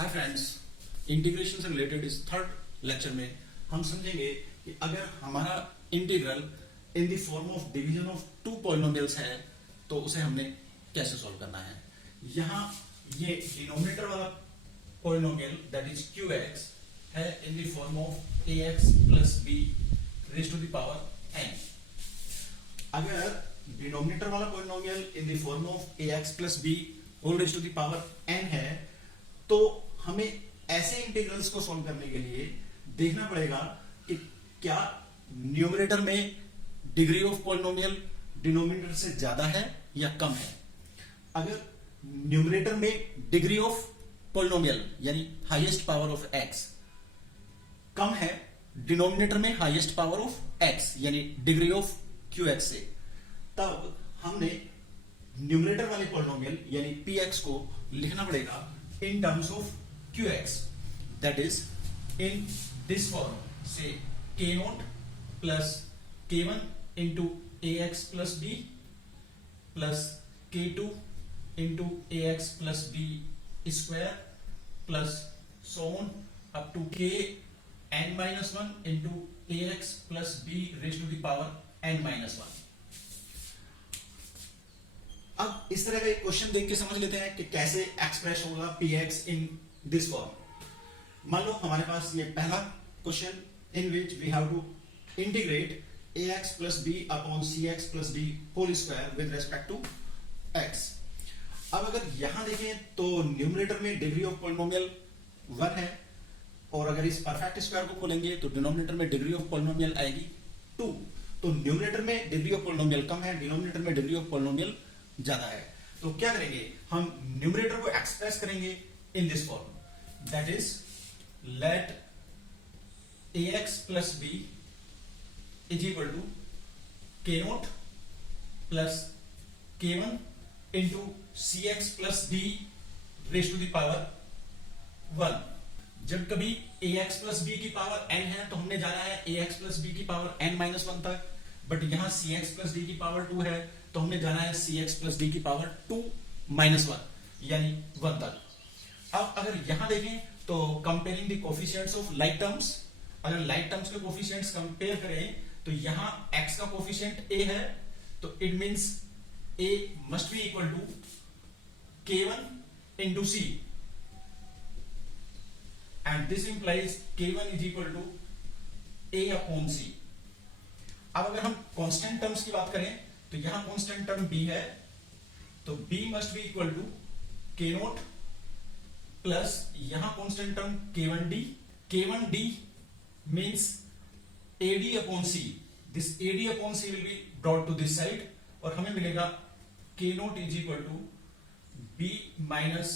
हाय friends, integration से related इस third lecture में हम समझेंगे कि अगर हमारा integral in the form of division of two polynomials है तो उसे हमने कैसे सॉल्व करना है। यहाँ ये डिनोमिनेटर वाला पॉलिनोमियल दैट इज qx है in the form of ax plus b raise to the power n। अगर डिनोमिनेटर वाला polynomial in the form of ax plus b whole raise to the power n है तो हमें ऐसे integrals को solve करने के लिए देखना पड़ेगा कि क्या न्यूमरेटर में डिग्री ऑफ पॉलिनोमियल डिनोमिनेटर से ज्यादा है या कम है। अगर न्यूमरेटर में डिग्री ऑफ पॉलिनोमियल यानी हाईएस्ट पावर ऑफ x कम है डिनोमिनेटर में हाईएस्ट पावर ऑफ x यानी डिग्री ऑफ qx से, तब हमने न्यूमरेटर वाले पॉलिनोमियल यानी px को लिखना पड़ेगा in terms of qx, that is in this form, say k0 plus k1 into ax plus b plus k2 into ax plus b square plus so on up to k n minus 1 into ax plus b raised to the power n minus 1। अब इस तरह का एक question देख के समझ लेते हैं कि कैसे एक्सप्रेस होगा px इन दिस फॉर्म। मान लो हमारे पास ये पहला question in which we have to integrate ax plus b upon cx plus d whole square with respect to x। अब अगर यहां देखें तो न्यूमरेटर में डिग्री ऑफ पॉलिनोमियल 1 है और अगर इस परफेक्ट स्क्वायर को खोलेंगे तो डिनोमिनेटर में डिग्री ऑफ पॉलिनोमियल आएगी 2। तो न्यूमरेटर में डिग्री ऑफ पॉलिनोमियल कम है, डिनोमिनेटर में डिग्री ऑफ पॉलिनोमियल ज्यादा है। तो क्या करेंगे, हम न्यूमरेटर को एक्सप्रेस करेंगे in this form, that is let ax plus b is equal to k0 plus k1 into cx plus d raise to the power 1। जब कभी ax प्लस b की पावर n है तो हमने जाना है ax प्लस b की power n minus 1 तक, बट यहां cx प्लस d की पावर 2 है तो हमने जाना है cx प्लस d की पावर 2 माइनस 1 यानी 1 तक। अब अगर यहां देखें तो comparing the coefficients of like terms, अगर लाइक टर्म्स के कोफिशिएंट्स कंपेयर करें तो यहां x का कोफिशिएंट a है तो it means a must be equal to k1 into c and this implies k1 is equal to a upon c। अब अगर हम कांस्टेंट टर्म्स की बात करें तो यहां कांस्टेंट टर्म b है तो b must be equal to k0 plus यहां constant term k1d means ad upon c। This ad upon c will be brought to this side और हमें मिलेगा k0 is equal to b minus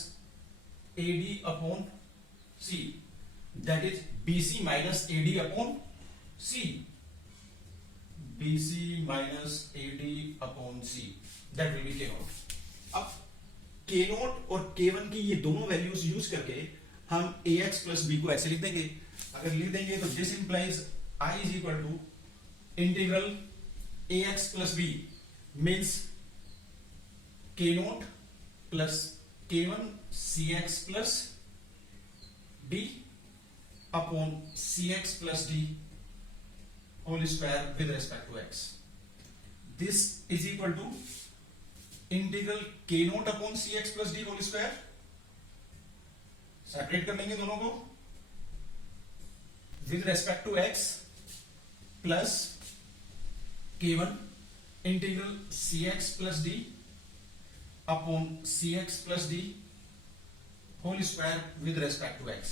ad upon c, that is bc minus ad upon c, bc minus ad upon c, that will be k0। अब k0 और k1 की ये दोनों values use करके हम ax प्लस b को ऐसे लिख देंगे। अगर लिख देंगे तो this implies I is equal to integral ax plus b means k0 plus k1 cx plus d upon cx plus d whole square with respect to x। This is equal to integral k0 upon cx plus d whole square, separate कर लेंगे दोनों को, with respect to x plus k1 integral cx plus d upon cx plus d whole square with respect to x।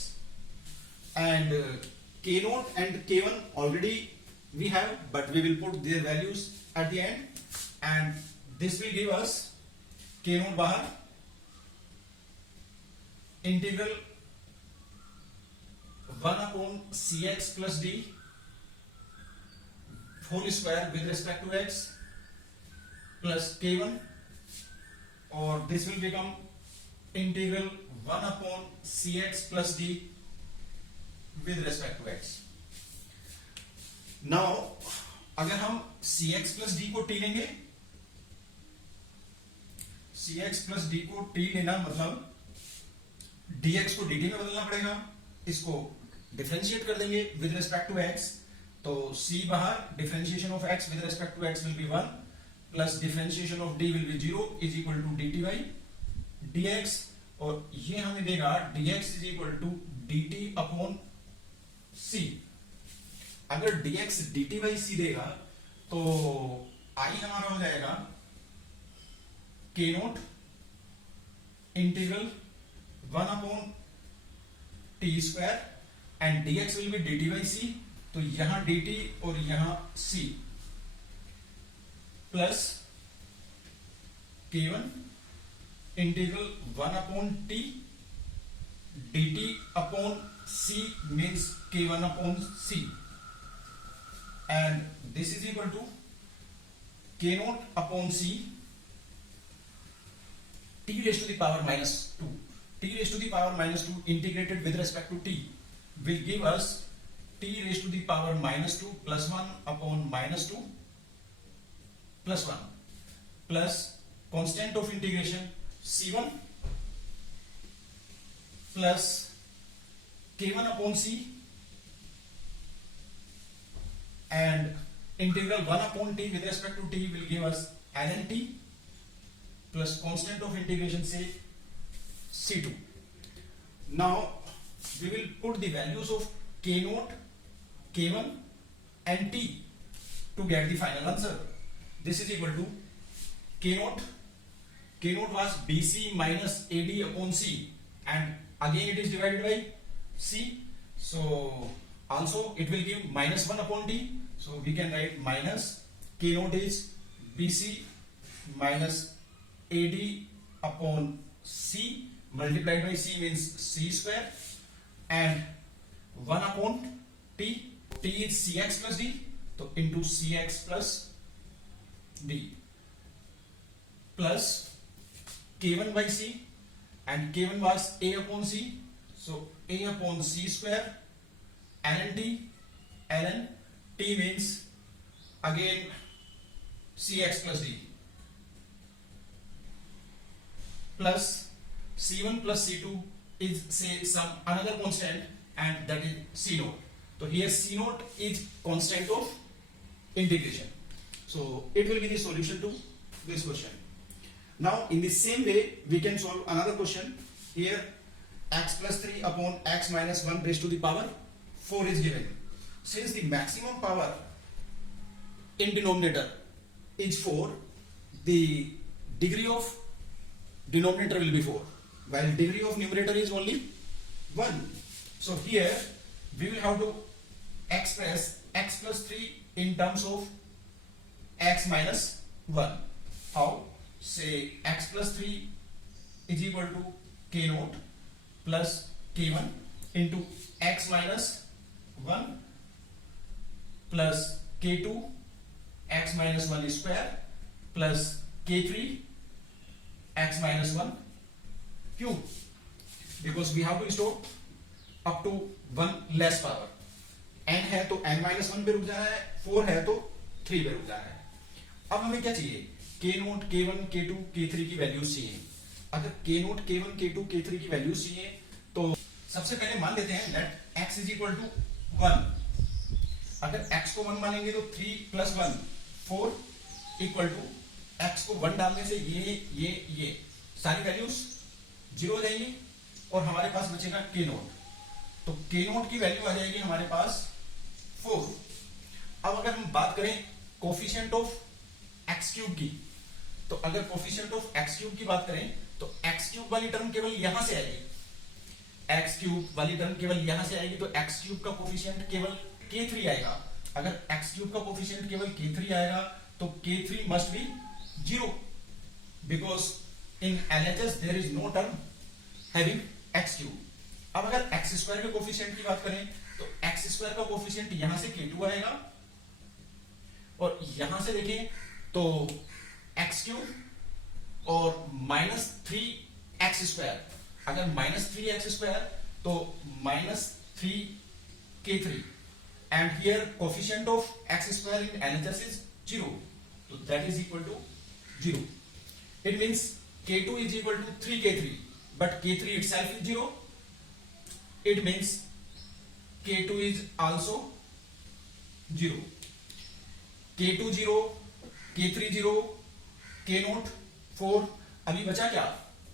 And k0 and k1 already we have, but we will put their values at the end and this will give us k0 बाहर integral 1 upon cx plus d whole square with respect to x plus k1 और this will become integral 1 upon cx plus d with respect to x। Now अगर हम cx plus d को t लेंगे, cx plus d को t लेना मतलब dx को dt में बदलना पड़ेगा, इसको डिफरेंशिएट कर देंगे विद रिस्पेक्ट टू x, तो c बाहर, differentiation of x with respect to x will be 1 plus differentiation of d will be 0 is equal to dt by dx, और ये हमें देगा dx is equal to dt upon c। अगर dx dt by c देगा तो i हमारा हो जाएगा k naught integral 1 upon t square and dx will be dt by c, तो यहां dt और यहां c plus k1 integral 1 upon t dt upon c means k1 upon c, and this is equal to k naught upon c t raised to the power minus 2. T raised to the power minus 2 integrated with respect to t will give us t raised to the power minus 2 plus 1 upon minus 2 plus 1 plus constant of integration c1 plus k1 upon c and integral 1 upon t with respect to t will give us ln t plus constant of integration say c2. Now we will put the values of k naught, k1 and t to get the final answer. This is equal to k naught. K naught was bc minus ad upon c, and again it is divided by c, so also it will give minus 1 upon t, so we can write minus k naught is bc minus ad upon c multiplied by c means c square, and 1 upon t, t is cx plus d, so into cx plus d plus k1 by c, and k1 was a upon c, so a upon c square ln t means again cx plus d plus c1 plus c2 is say some another constant, and that is c naught. So here c naught is constant of integration, so it will be the solution to this question. Now in the same way we can solve another question. Here x plus 3 upon x minus 1 raised to the power 4 is given. Since the maximum power in denominator is 4, the degree of denominator will be 4, while degree of numerator is only 1. So here we will have to express x plus 3 in terms of x minus 1. How? Say x plus 3 is equal to k naught plus k1 into x minus 1 plus k2 x minus 1 square plus k3 x minus 1 cube, because we have to store up to 1 less power. n है तो n minus 1 पे रुक जाना है, 4 है तो 3 पे रुक जाना है. अब हमें क्या चाहिए? k note, k1, k2, k3 की वैल्यूज चाहिए. अगर k note, k1, k2, k3 की वैल्यूज चाहिए तो सबसे पहले मान लेते हैं let x is equal to 1. अगर x को 1 मानेंगे तो 3 प्लस 1 4 इक्वल टू x को 1 डालने से ये सारी वैल्यूज 0 हो जाएंगी और हमारे पास बचेगा k नोट. तो k नोट की वैल्यू आ जाएगी हमारे पास 4. अब अगर हम बात करें कोफिशिएंट ऑफ x क्यूब की, तो अगर कोफिशिएंट ऑफ x क्यूब की बात करें तो x क्यूब वाली टर्म केवल यहां से आएगी, x क्यूब वाली टर्म केवल यहां से आएगी, तो x क्यूब का कोफिशिएंट केवल k3 आएगा. अगर x क्यूब का कोफिशिएंट केवल k3 आएगा तो k3 must be 0 because in LHS there is no term having x cube. अब अगर x स्क्वायर के कोफिशिएंट की बात करें तो x स्क्वायर का कोफिशिएंट यहां से k2 आएगा और यहां से देखें तो x क्यूब और -3x स्क्वायर. अगर -3x स्क्वायर तो -3k3 and here coefficient of x square in LHS is 0, so that is equal to 0. It means k2 is equal to 3k3, but k3 itself is 0, it means k2 is also 0, k2 0, k3 0, k0 4, अभी बचा क्या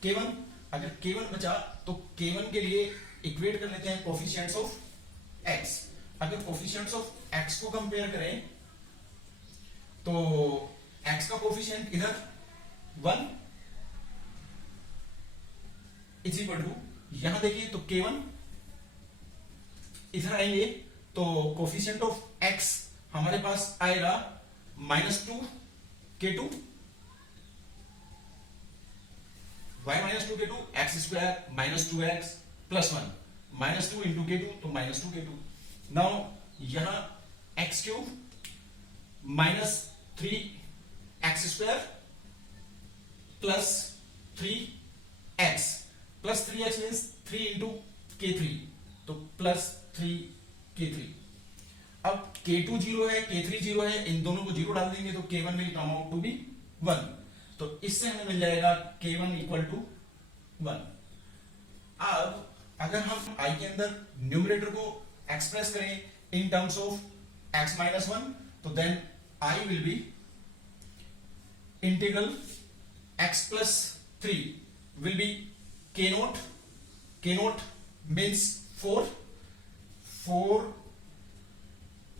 k1। अगर k1 बचा तो k1 के लिए equate कर लेते हैं कोफिशिएंट्स ऑफ x। अगर कोफिशिएंट्स ऑफ x को कंपेयर करें तो x का कोफिशिएंट इधर 1 इज इक्वल टू, यहां देखिए तो k1, इधर आएंगे तो कोफिशिएंट ऑफ x हमारे पास आएगा -2 k2 y -2 k2 x square -2x plus 1 -2 into k2 तो -2 k2। नाउ यहां x cube -3x square plus 3x plus 3x means 3 into k3 तो प्लस 3 k3। अब k2 0 है, k3 0 है, इन दोनों को 0 डाल देंगे तो k1 will come out to be 1। तो इससे हमें मिल जाएगा k1 इक्वल टू 1। अब अगर हम i के अंदर न्यूमरेटर को एक्सप्रेस करें in terms of x minus 1 तो then i will be integral x plus 3 will be k0 means 4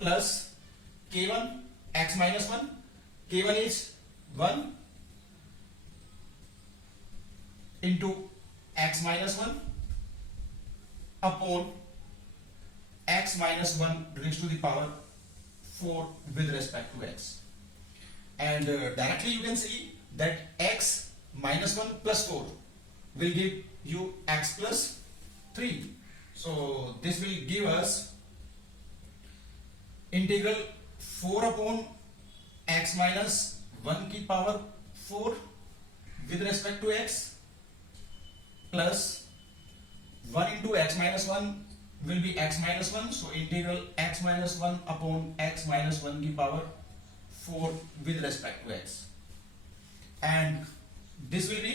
plus k1 x minus 1, k1 is 1 into x minus 1 upon x minus 1 raised to the power 4 with respect to x, and directly you can see that x minus 1 plus 4 will give you x plus 3, so this will give us integral 4 upon x minus 1 की power 4 with respect to x plus 1 into x minus 1 will be x minus 1, so integral x minus 1 upon x minus 1 की power 4 with respect to x, and this will be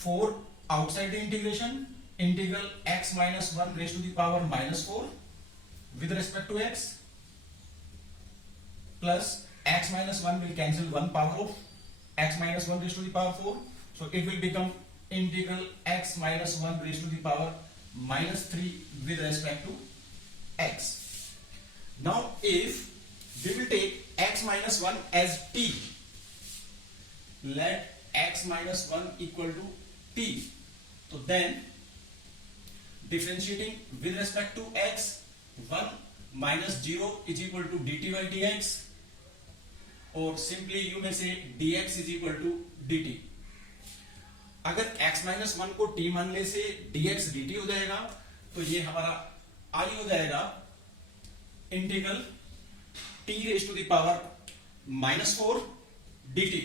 4 outside the integration, integral x minus 1 raised to the power minus 4 with respect to x plus x minus 1 will cancel one power of x minus 1 raised to the power 4, so it will become integral x minus 1 raised to the power minus 3 with respect to x. Now if we will take x minus 1 as t, let x minus 1 equal to t, so then differentiating with respect to x 1 minus 0 is equal to dt by dx, or simply you may say dx is equal to dt. अगर x minus 1 को t मानने से dx dt हो जाएगा तो ये हमारा I हो जाएगा इंटीग्रल t raise to the power -4 dt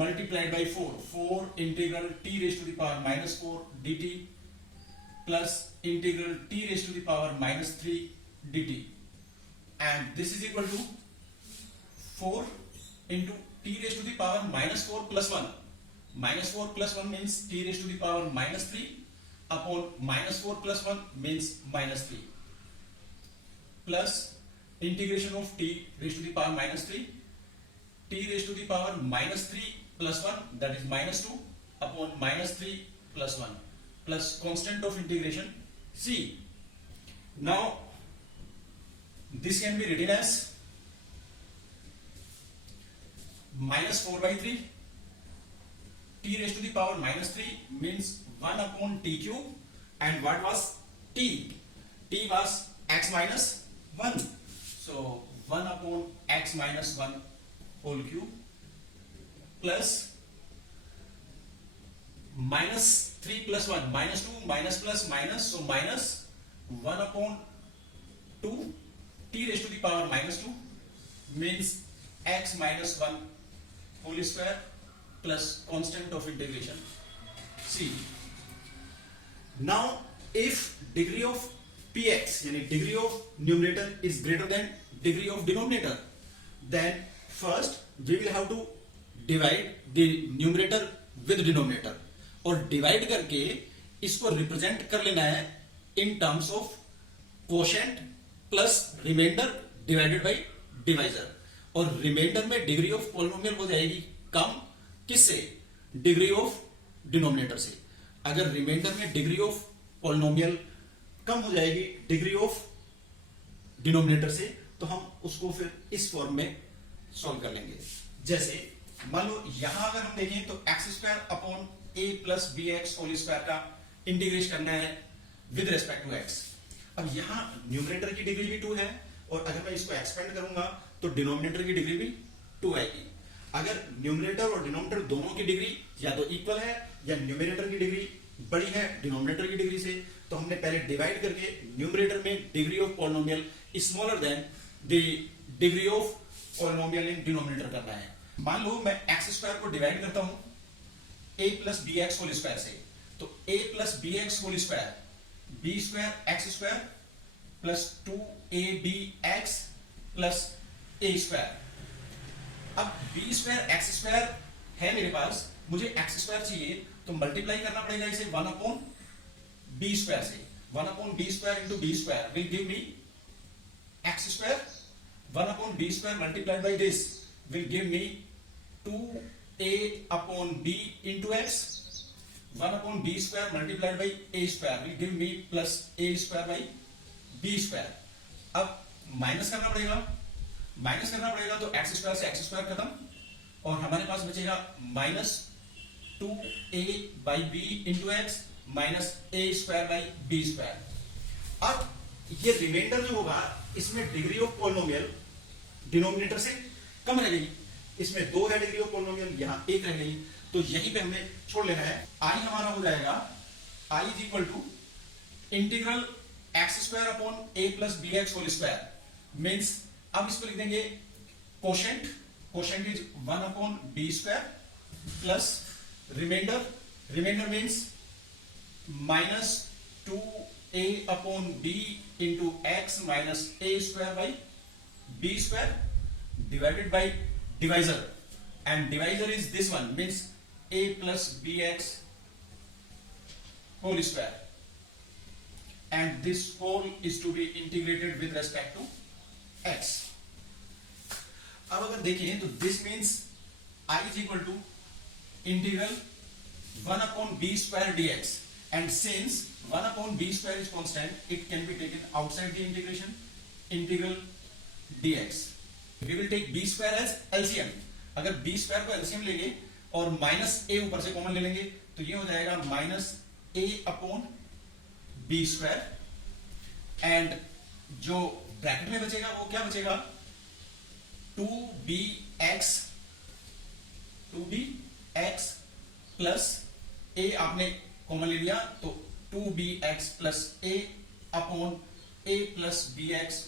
multiplied by 4 integral t raise to the power -4 dt plus integral t raise to the power -3 dt, and this is equal to 4 into t raise to the power -4 plus 1, -4 plus 1 means t raised to the power -3 upon -4 plus 1 means -3 plus integration of t raised to the power -3, t raised to the power -3 plus 1 that is -2 upon -3 plus 1 plus constant of integration c. Now this can be written as -4/3 t raised to the power -3 means 1 upon t cube, and what was t? T was x minus 1, so 1 upon x minus 1 whole cube plus -3 plus 1 -2 minus plus minus, so minus 1 upon 2 t raised to the power -2 means x minus 1 whole square plus constant of integration c. Now if degree of px yani degree of numerator is greater than degree of denominator, then first we will have to divide the numerator with denominator, और divide करके इसको represent कर लेना है in terms of quotient plus remainder divided by divisor. और remainder में degree of polynomial हो जाएगी कम, किससे? डिग्री ऑफ डिनोमिनेटर से। अगर रिमाइंडर में डिग्री ऑफ पॉलिनोमियल कम हो जाएगी डिग्री ऑफ डिनोमिनेटर से, तो हम उसको फिर इस फॉर्म में सॉल्व कर लेंगे। जैसे मान लो यहां अगर हम देखें तो x square upon a plus b x whole square का इंटीग्रेट करना है विद रेस्पेक्ट टू एक्स। अब यहां न्यूमरेटर की डिग्री भी 2 है, और अगर मैं इसको एक्सपेंड करूंगा तो डिनोमिनेटर की डिग्री भी 2 आएगी। अगर न्यूमरेटर और डिनोमिनेटर दोनों की डिग्री या तो इक्वल है या न्यूमरेटर की डिग्री बड़ी है डिनोमिनेटर की डिग्री से, तो हमने पहले डिवाइड करके न्यूमरेटर में degree of polynomial smaller than the degree of polynomial in denominator करना है। मान लो मैं एक्स स्क्वायर को डिवाइड करता हूं a plus b x whole square से, तो a plus b x whole square b square x square plus 2ab x plus a square. अब बी स्क्वायर एक्स स्क्वायर है मेरे पास, मुझे एक्स स्क्वायर चाहिए, तो मल्टीप्लाई करना पड़ेगा इसे 1 अपॉन बी स्क्वायर से। 1 upon b square into b square will give me x square. 1 upon b square multiplied by this will give me 2a upon b into x. 1 upon b square multiplied by a square will give me plus a square by b square. अब minus करना पड़ेगा तो x square से x square खत्म, और हमारे पास बचेगा minus 2a by b into x minus a square by b square. अब ये रिमाइंडर जो होगा इसमें डिग्री ऑफ पॉलिनोमियल डिनोमिनेटर से कम रह गई, इसमें 2 है डिग्री ऑफ पॉलिनोमियल, यहां 1 रह गई, तो यहीं पे हमने छोड़ लेना है। आई हमारा हो जाएगा i is equal to integral x square upon a plus b x whole square means, अब इसको लिख देंगे quotient is 1 upon b square plus remainder means minus 2a upon b into x minus a square by b square divided by divisor, and divisor is this one means a plus bx whole square, and this whole is to be integrated with respect to x. अब अगर देखें तो this means I is equal to integral 1 upon b square dx, and since 1 upon b square is constant it can be taken outside the integral dx. We will take b square as LCM. अगर b square को LCM लेंगे और minus a ऊपर से common ले लेंगे तो ये हो जाएगा minus a upon b square, and जो ब्रैकेट में बचेगा वो क्या बचेगा 2bx प्लस a आपने कॉमन ले लिया तो 2bx plus a upon a plus bx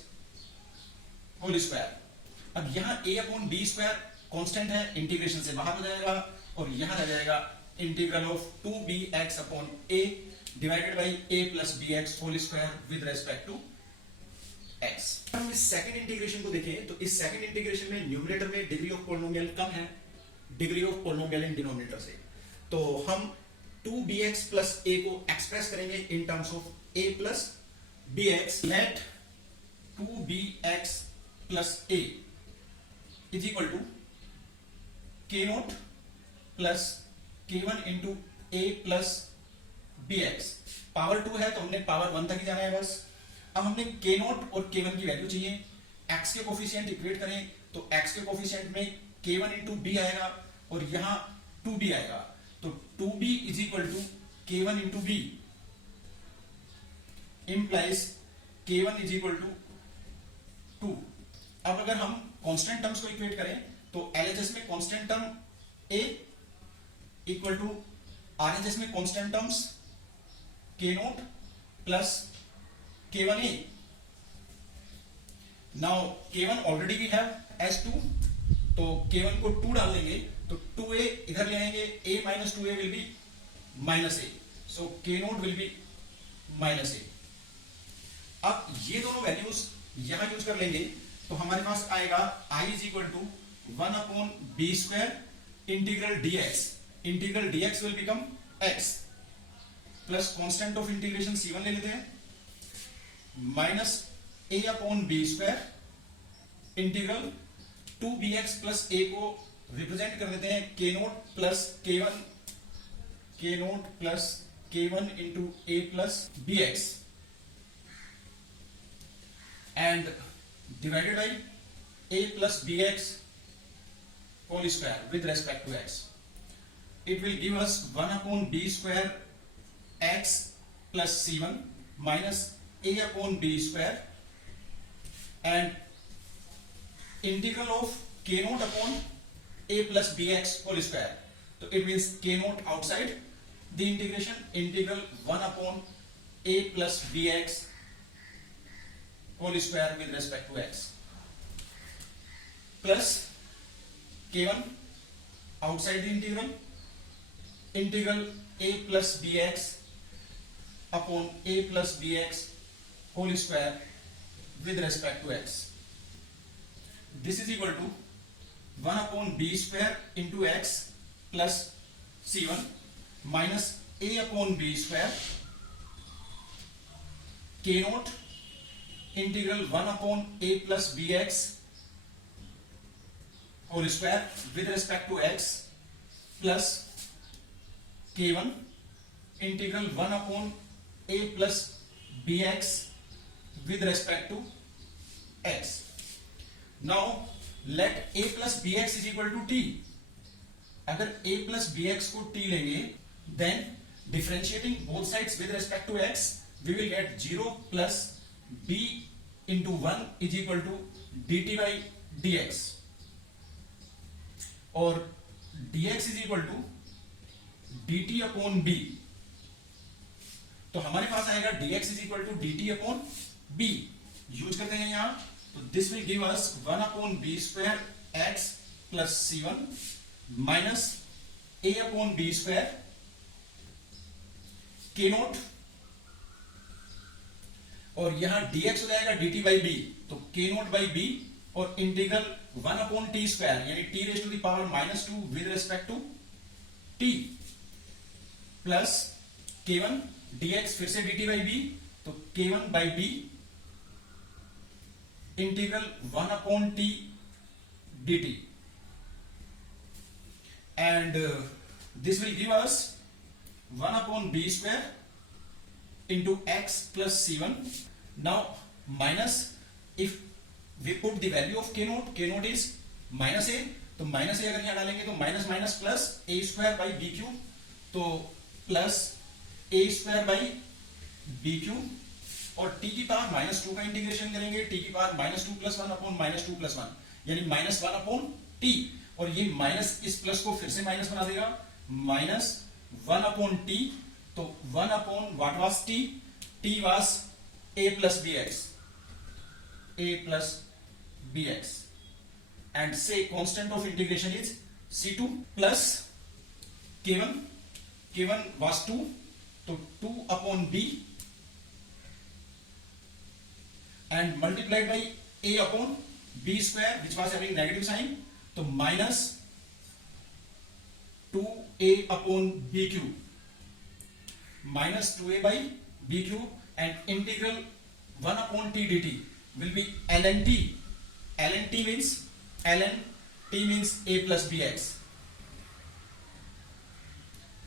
whole square. अब यहां a upon b square constant है, इंटीग्रेशन से बाहर हो जाएगा, और यहां रह जाएगा integral of 2bx upon a divided by a plus bx whole square with respect to x। हम इस सेकंड इंटीग्रेशन को देखें तो इस सेकंड इंटीग्रेशन में न्यूमरेटर में डिग्री ऑफ पॉलिनोमियल कम है degree of polynomial in denominator से, तो हम 2bx प्लस a को एक्सप्रेस करेंगे in terms of a plus bx। Let 2bx plus a is equal to k naught plus k1 into a plus bx। Power 2 है तो हमने power 1 तक ही जाना है बस। अब हमने k नोट और k1 की वैल्यू चाहिए, x के कोफिशिएंट इक्वेट करें तो x के कोफिशिएंट में k1 इंटू b आएगा और यहां 2b आएगा, तो 2b is equal to k1 into b implies k1 is equal to 2। अब अगर हम कांस्टेंट टर्म्स को इक्वेट करें तो LHS में constant term a equal to RHS में constant terms k naught plus k1a। Now k1 already we have as 2, तो k1 को 2 डाल देंगे तो 2a इधर ले आएंगे, a minus 2a will be minus a, so k note will be minus a। अब ये दोनों वैल्यूज यहां यूज कर लेंगे तो हमारे पास आएगा i is equal to 1 upon b square integral dx will become x। Plus constant of integration c1 ले लेते हैं minus a upon b square integral 2bx plus a को रिप्रेजेंट कर देते हैं k naught plus k1 into a plus bx and divided by a plus bx whole square with respect to x. It will give us 1 upon b square x plus c1 minus a upon b square and integral of k naught upon a plus bx whole square. So it means k naught outside the integration, integral 1 upon a plus bx whole square with respect to x plus k1 outside the integral, integral a plus bx upon a plus bx whole square with respect to x. This is equal to 1 upon b square into x plus c1 minus a upon b square k naught integral 1 upon a plus bx whole square with respect to x plus k1 integral 1 upon a plus bx with respect to x. Now let a plus bx is equal to t. अगर a plus bx को t लेंगे then differentiating both sides with respect to x we will get 0 plus b into 1 is equal to dt by dx और dx is equal to dt upon b. तो हमारे पास आएगा dx is equal to dt upon b. Use करते हैं यहां तो this will give us 1 upon b square x plus c1 minus a upon b square k naught और यहां dx हो जाएगा dt बाई b. तो k नोट बाई b और इंटीग्रल 1 अपॉन टी स्क्वायर यानी t raise to the power -2 with respect to t plus k1 dx फिर से dt by b. तो k1 by b integral 1 upon t dt and this will give us 1 upon b square into x plus c1. Now minus if we put the value of k naught is minus a. तो minus a अगर यहां डालेंगे तो minus minus plus a square by b q. तो plus a square by b q और t की power -2 का integration करेंगे t की पावर -2 प्लस 1 अपॉन -2 प्लस 1 यानी -1 अपॉन t. और ये माइनस इस प्लस को फिर से माइनस बना देगा -1 अपॉन t. तो 1 upon what was t was a plus bx and say constant of integration is c2 plus k1 was 2 तो 2 upon b and multiplied by a upon b square which was having negative sign. तो minus 2a upon b cube minus 2a by b cube and integral 1 upon t dt will be ln t. ln t means a plus bx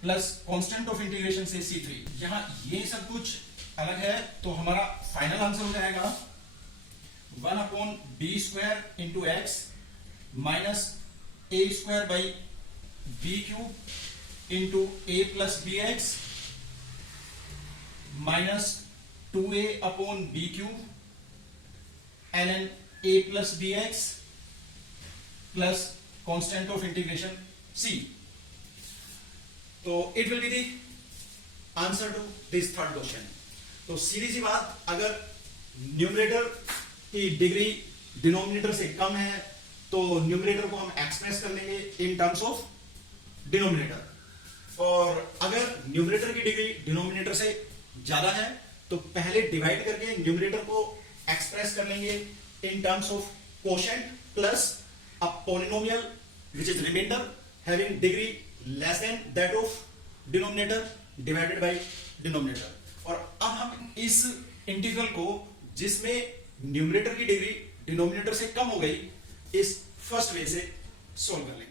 plus constant of integration से c3. यहां ये सब कुछ अलग है तो हमारा फाइनल आंसर हो जाएगा 1 upon b square into x minus a square by b cube into a plus b x minus 2a upon b cube ln a plus bx plus constant of integration c. तो it will be the answer to this third question. तो सीधी सी बात, अगर numerator की degree denominator से कम है तो numerator को हम एक्सप्रेस कर लेंगे इन टर्म्स ऑफ डिनोमिनेटर, और अगर न्यूमरेटर की डिग्री डिनोमिनेटर से ज्यादा है तो पहले डिवाइड करके न्यूमरेटर को एक्सप्रेस कर लेंगे इन terms of quotient plus a polynomial which is remainder having degree less than that of denominator divided by denominator. और अब हम इस इंटीग्रल को जिसमें न्यूमरेटर की डिग्री डिनोमिनेटर से कम हो गई, इस फर्स्ट वे से सोल्व कर लेंगे।